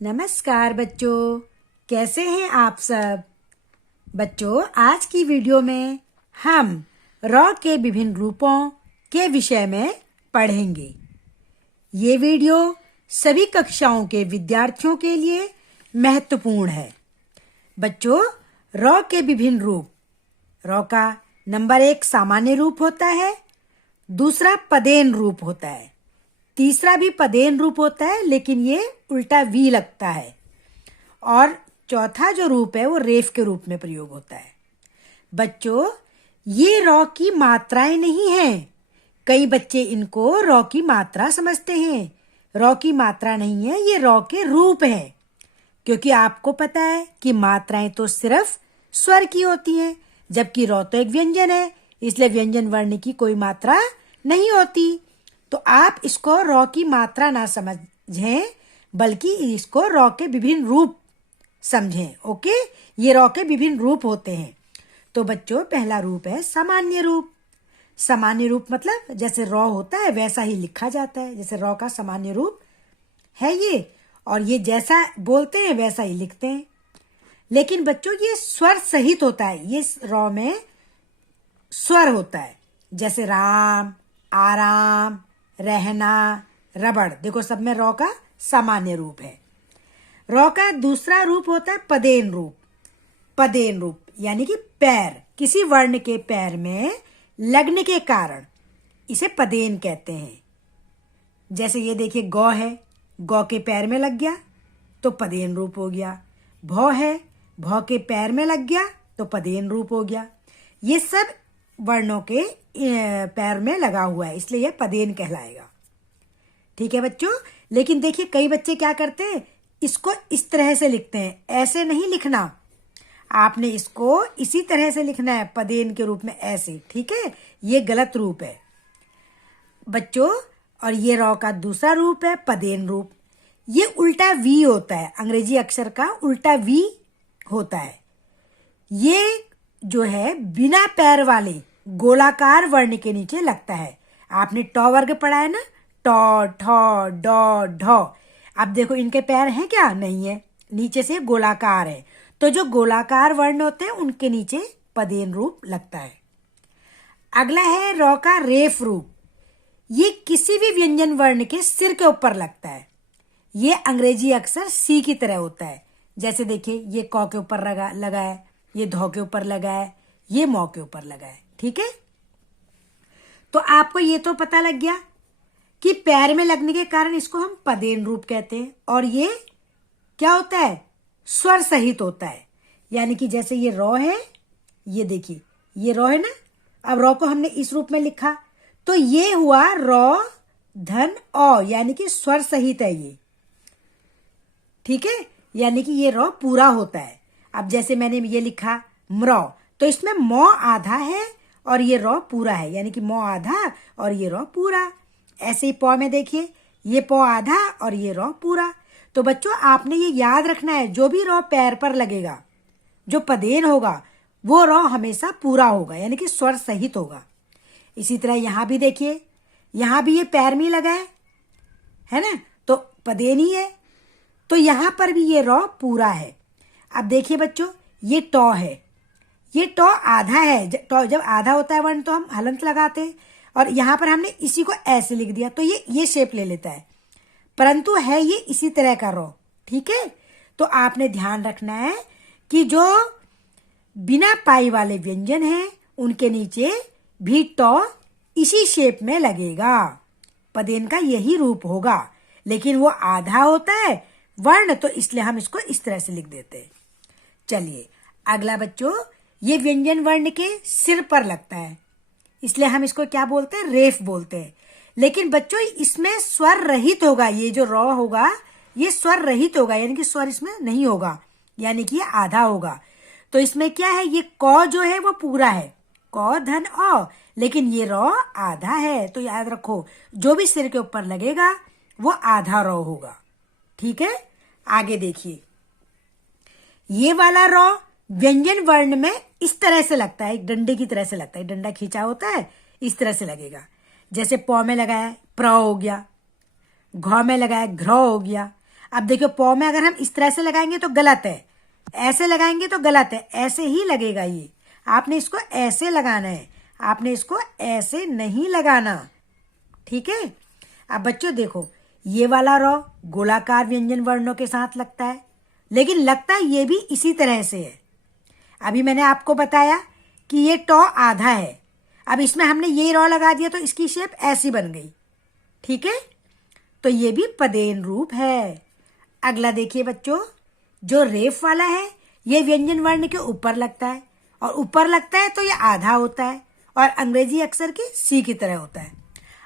नमस्कार बच्चों, कैसे हैं आप सब। बच्चों, आज की वीडियो में हम र के विभिन्न रूपों के विषय में पढ़ेंगे। ये वीडियो सभी कक्षाओं के विद्यार्थियों के लिए महत्वपूर्ण है। बच्चों, र के विभिन्न रूप। र का नंबर 1 सामान्य रूप होता है, दूसरा पदेन रूप होता है, तीसरा भी पदेन रूप होता है लेकिन ये उल्टा वी लगता है, और चौथा जो रूप है वो रेफ के रूप में प्रयोग होता है। बच्चों, ये र की मात्राएं नहीं हैं। कई बच्चे इनको र की मात्रा समझते हैं। र की मात्रा नहीं है, ये र के रूप हैं। क्योंकि आपको पता है कि मात्राएं तो सिर्फ स्वर की होती हैं, जबकि र तो एक व्यंजन है, इसलिए व्यंजन वर्ण की कोई मात्रा नहीं होती। तो आप इसको र की मात्रा ना समझें, बल्कि इसको र के विभिन्न रूप समझें। ओके, ये र के विभिन्न रूप होते हैं। तो बच्चों, पहला रूप है सामान्य रूप। सामान्य रूप मतलब जैसे र होता है वैसा ही लिखा जाता है। जैसे र का सामान्य रूप है ये, और ये जैसा बोलते हैं वैसा ही लिखते हैं। लेकिन बच्चों, ये स्वर सहित होता है। ये र में स्वर होता है, जैसे राम, आराम, रहना, रबड़। देखो, सब में र का सामान्य रूप है। र का दूसरा रूप होता है पदेन रूप। पदेन रूप यानी कि पैर, किसी वर्ण के पैर में लगने के कारण इसे पदेन कहते हैं। जैसे ये देखिए, गौ है, गौ के पैर में लग गया तो पदेन रूप हो गया। भौ है, भौ के पैर में लग गया तो पदेन रूप हो गया। ये सब वर्णों के पैर में लगा हुआ है, इसलिए यह पदेन कहलाएगा। ठीक है बच्चों। लेकिन देखिए, कई बच्चे क्या करते हैं, इसको इस तरह से लिखते हैं। ऐसे नहीं लिखना, आपने इसको इसी तरह से लिखना है, पदेन के रूप में, ऐसे। ठीक है, ये गलत रूप है बच्चों। और ये र का दूसरा रूप है पदेन रूप। ये उल्टा वी होता है, अंग्रेजी अक्षर का उल्टा वी होता है। ये जो है बिना पैर वाले गोलाकार वर्ण के नीचे लगता है। आपने ट वर्ग पढ़ा है ना, ट, ठ, ड, ढ। अब देखो, इनके पैर हैं क्या? नहीं है, नीचे से गोलाकार है। तो जो गोलाकार वर्ण होते हैं उनके नीचे पदेन रूप लगता है। अगला है र का रेफ रूप। ये किसी भी व्यंजन वर्ण के सिर के ऊपर लगता है। ये अंग्रेजी अक्षर सी की तरह होता है। जैसे देखिए, ये क के ऊपर लगा है, ये ध के ऊपर लगा है, ये मौ के ऊपर लगा है। ठीक है, तो आपको ये तो पता लग गया कि पैर में लगने के कारण इसको हम पदेन रूप कहते हैं। और ये क्या होता है? स्वर सहित होता है। यानी कि जैसे ये र है, ये देखिए, ये र है ना। अब र को हमने इस रूप में लिखा तो ये हुआ र धन औ, यानी कि स्वर सहित है ये। ठीक है, यानी कि ये र पूरा होता है। अब जैसे मैंने ये लिखा म्र, तो इसमें मौ आधा है और ये र पूरा है, यानी कि मौ आधा और ये र पूरा। ऐसे ही प में देखिए, ये प आधा और ये र पूरा। तो बच्चों, आपने ये याद रखना है, जो भी र पैर पर लगेगा, जो पदेन होगा, वो र हमेशा पूरा होगा, यानी कि स्वर सहित होगा। इसी तरह यहां भी देखिए, यहां भी ये पैर में लगा है ना, तो पदेन ही है। तो यहां पर भी ये र पूरा है। अब देखिए बच्चों, ये ट है, ये ट आधा है। ट जब आधा होता है वर्ण तो हम हलंत लगाते हैं, और यहां पर हमने इसी को ऐसे लिख दिया तो ये शेप ले लेता है, परंतु है ये इसी तरह का र। ठीक है, तो आपने ध्यान रखना है कि जो बिना पाई वाले व्यंजन हैं उनके नीचे भी ट इसी शेप में लगेगा। पदेन का यही रूप होगा, लेकिन वो आधा होता है वर्ण, तो इसलिए हम इसको इस तरह से लिख देते हैं। चलिए अगला बच्चों, ये व्यंजन वर्ण के सिर पर लगता है, इसलिए हम इसको क्या बोलते हैं? रेफ बोलते हैं। लेकिन बच्चों, इसमें स्वर रहित होगा। ये जो र होगा ये स्वर रहित होगा, यानी कि स्वर इसमें नहीं होगा, यानी कि ये आधा होगा। तो इसमें क्या है, ये क जो है वो पूरा है, क धन औ, लेकिन ये र आधा है। तो याद रखो, जो भी सिर के ऊपर लगेगा वो आधा र होगा। ठीक है, आगे देखिए, ये वाला र व्यंजन वर्ण में इस तरह से लगता है, एक डंडे की तरह से लगता है। डंडा खींचा होता है, इस तरह से लगेगा। जैसे प में लगा है प्र हो गया, घ में लगा है घ्र हो गया। अब देखो पौ में अगर हम इस तरह से लगाएंगे तो गलत है, ऐसे लगाएंगे तो गलत है, ऐसे ही लगेगा ये। आपने इसको ऐसे लगाना है, आपने इसको ऐसे नहीं लगाना, ठीक है। अब बच्चों देखो, ये वाला रॉ गोलाकार व्यंजन वर्णों के साथ लगता है, लेकिन लगता ये भी इसी तरह से है। अभी मैंने आपको बताया कि ये टॉ आधा है, अब इसमें हमने ये रॉ लगा दिया तो इसकी शेप ऐसी बन गई, ठीक है। तो ये भी पदेन रूप है। अगला देखिए बच्चों, जो रेफ वाला है ये व्यंजन वर्ण के ऊपर लगता है, और ऊपर लगता है तो ये आधा होता है और अंग्रेजी अक्षर के सी की तरह होता है।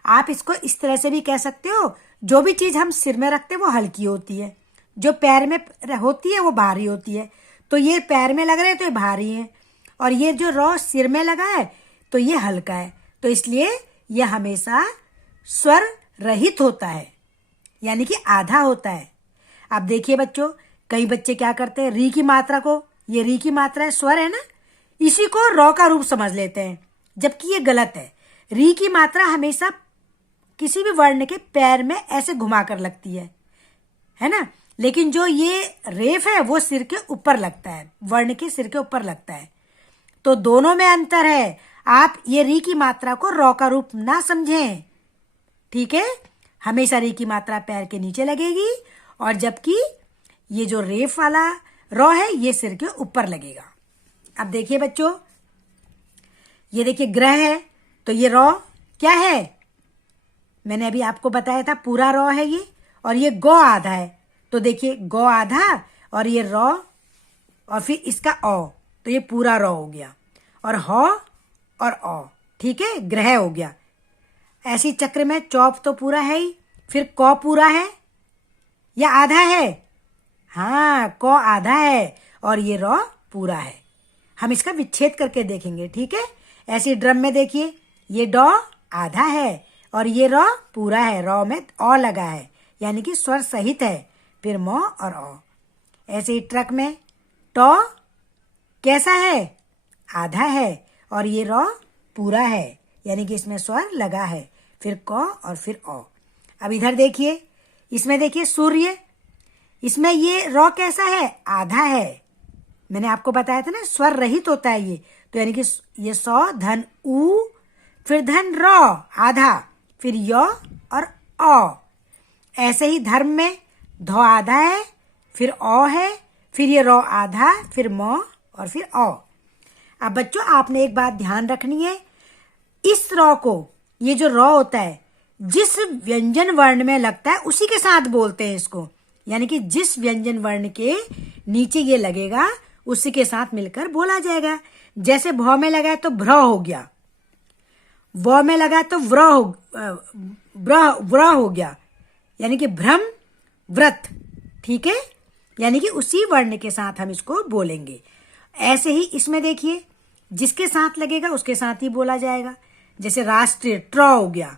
आप इसको इस तरह से भी कह सकते हो, जो भी चीज हम सिर में रखते हैं वो हल्की होती है, जो पैर में होती है वो भारी होती है। तो ये पैर में लग रहे हैं तो ये भारी है, और ये जो रॉ सिर में लगा है तो ये हल्का है। तो इसलिए ये हमेशा स्वर रहित होता है, यानी कि आधा होता है। अब देखिए बच्चों, कई बच्चे क्या करते हैं, री की मात्रा को, ये री की मात्रा है, स्वर है ना, इसी को रॉ का रूप समझ लेते हैं, जबकि ये गलत है। री की मात्रा हमेशा किसी भी वर्ण के पैर में ऐसे घुमाकर लगती है ना। लेकिन जो ये रेफ है वो सिर के ऊपर लगता है, वर्ण के सिर के ऊपर लगता है। तो दोनों में अंतर है। आप ये री की मात्रा को रॉ का रूप ना समझें, ठीक है। हमेशा री की मात्रा पैर के नीचे लगेगी, और जबकि ये जो रेफ वाला रॉ है ये सिर के ऊपर लगेगा। अब देखिए बच्चों, ये देखिए ग्रह है, तो ये रॉ क्या है, मैंने अभी आपको बताया था पूरा रॉ है ये, और ये गौ आधा है। तो देखिए गौ आधा और ये रॉ और फिर इसका औ, तो ये पूरा रॉ हो गया, और हौ और औ, ठीक है, ग्रह हो गया। ऐसी चक्र में चौप तो पूरा है ही, फिर कौ पूरा है या आधा है, हाँ कौ आधा है और ये रॉ पूरा है। हम इसका विच्छेद करके देखेंगे, ठीक है। ऐसी ड्रम में देखिए, ये डॉ आधा है और ये रॉ पूरा है, रॉ में औ लगा है, यानी कि स्वर सहित है, फिर मौ और औ। ऐसे ही ट्रक में टॉ कैसा है, आधा है, और ये रॉ पूरा है, यानी कि इसमें स्वर लगा है, फिर कौ और फिर औ। अब इधर देखिए, इसमें देखिए सूर्य, इसमें ये रॉ कैसा है, आधा है। मैंने आपको बताया था ना स्वर रहित होता है ये, तो यानी कि ये सौ धन ऊ, फिर धन रॉ आधा, फिर य और औ। ऐसे ही धर्म में धौ आधा है, फिर औ है, फिर ये रॉ आधा, फिर मौ और फिर औ। अब बच्चों आपने एक बात ध्यान रखनी है, इस रॉ को, ये जो रॉ होता है जिस व्यंजन वर्ण में लगता है उसी के साथ बोलते हैं इसको, यानी कि जिस व्यंजन वर्ण के नीचे ये लगेगा उसी के साथ मिलकर बोला जाएगा। जैसे भौ में लगा है तो भ्र हो गया, व में लगा तो व्र हो गया, यानी कि भ्रम व्रत, ठीक है, यानी कि उसी वर्ण के साथ हम इसको बोलेंगे। ऐसे ही इसमें देखिए, जिसके साथ लगेगा उसके साथ ही बोला जाएगा। जैसे राष्ट्रीय ट्र हो गया,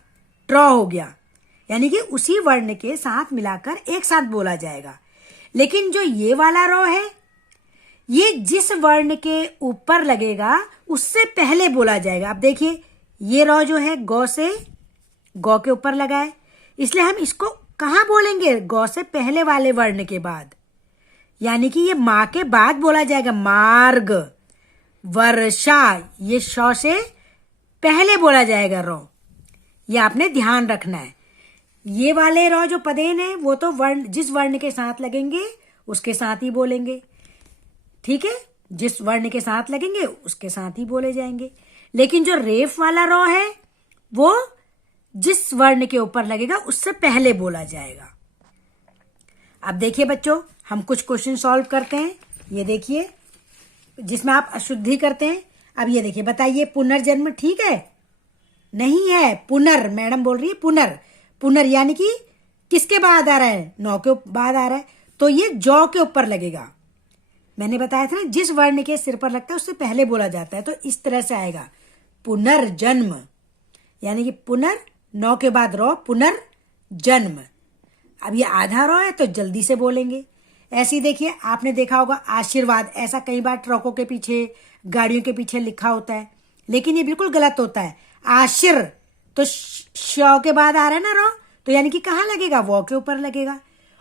ट्र हो गया, यानी कि उसी वर्ण के साथ मिलाकर एक साथ बोला जाएगा। लेकिन जो ये वाला रॉ है, ये जिस वर्ण के ऊपर लगेगा उससे पहले बोला जाएगा। अब देखिए ये रॉ जो है गौ से, गौ के ऊपर लगा है, इसलिए हम इसको कहाँ बोलेंगे, गौ से पहले वाले वर्ण के बाद, यानी कि ये माँ के बाद बोला जाएगा। मार्ग, वर्षा, ये शौ से पहले बोला जाएगा रॉ, ये आपने ध्यान रखना है। ये वाले रॉ जो पदेन है वो तो वर्ण, जिस वर्ण के साथ लगेंगे उसके साथ ही बोलेंगे, ठीक है, जिस वर्ण के साथ लगेंगे उसके साथ ही बोले जाएंगे। लेकिन जो रेफ वाला रॉ है वो जिस वर्ण के ऊपर लगेगा उससे पहले बोला जाएगा। अब देखिए बच्चों, हम कुछ क्वेश्चन सॉल्व करते हैं। ये देखिए जिसमें आप अशुद्धि करते हैं। अब ये देखिए, बताइए पुनर्जन्म ठीक है, नहीं है, पुनर, मैडम बोल रही है पुनर, पुनर यानी कि किसके बाद आ रहा है, नौ के बाद आ रहा है, तो ये जौ के ऊपर लगेगा। मैंने बताया था ना जिस वर्ण के सिर पर लगता है उससे पहले बोला जाता है, तो इस तरह से आएगा पुनर्जन्म, यानी कि पुनर, नौ के बाद रॉ, पुनर्जन्म। अब ये आधा रॉ है तो जल्दी से बोलेंगे। ऐसे ही देखिए, आपने देखा होगा आशीर्वाद, ऐसा कई बार ट्रकों के पीछे, गाड़ियों के पीछे लिखा होता है, लेकिन ये बिल्कुल गलत होता है। आशीर तो श के बाद आ रहा है ना रॉ, तो यानी कि कहाँ लगेगा, वो के ऊपर लगेगा।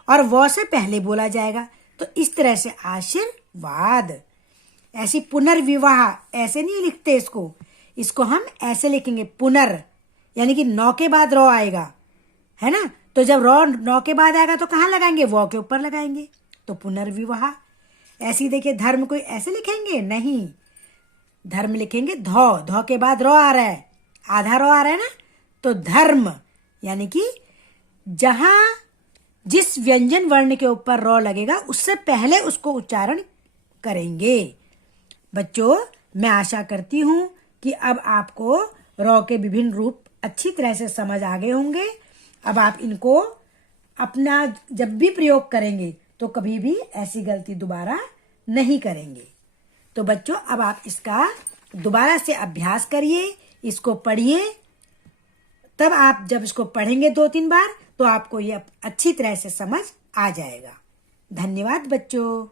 और व से पहले बोला जाएगा। तो इस तरह से आशीर्वाद। ऐसी पुनर्विवाह ऐसे नहीं लिखते इसको हम ऐसे लिखेंगे पुनर, यानी कि नौ के बाद रॉ आएगा, है ना। तो जब रॉ नौ के बाद आएगा तो कहाँ लगाएंगे, व के ऊपर लगाएंगे, तो पुनर्विवाह। ऐसी देखिए धर्म कोई ऐसे लिखेंगे नहीं, धर्म लिखेंगे धौ के बाद रॉ आ रहा है, आधा रॉ आ रहा है ना, तो धर्म, यानी कि जहां जिस व्यंजन वर्ण के ऊपर रॉ लगेगा उससे पहले उसको उच्चारण करेंगे। बच्चों, मैं आशा करती हूं कि अब आपको रॉ के विभिन्न रूप अच्छी तरह से समझ आ गए होंगे। अब आप इनको अपना जब भी प्रयोग करेंगे तो कभी भी ऐसी गलती दोबारा नहीं करेंगे। तो बच्चों, अब आप इसका दोबारा से अभ्यास करिए, इसको पढ़िए। तब आप जब इसको पढ़ेंगे 2-3 बार तो आपको ये अच्छी तरह से समझ आ जाएगा। धन्यवाद बच्चों।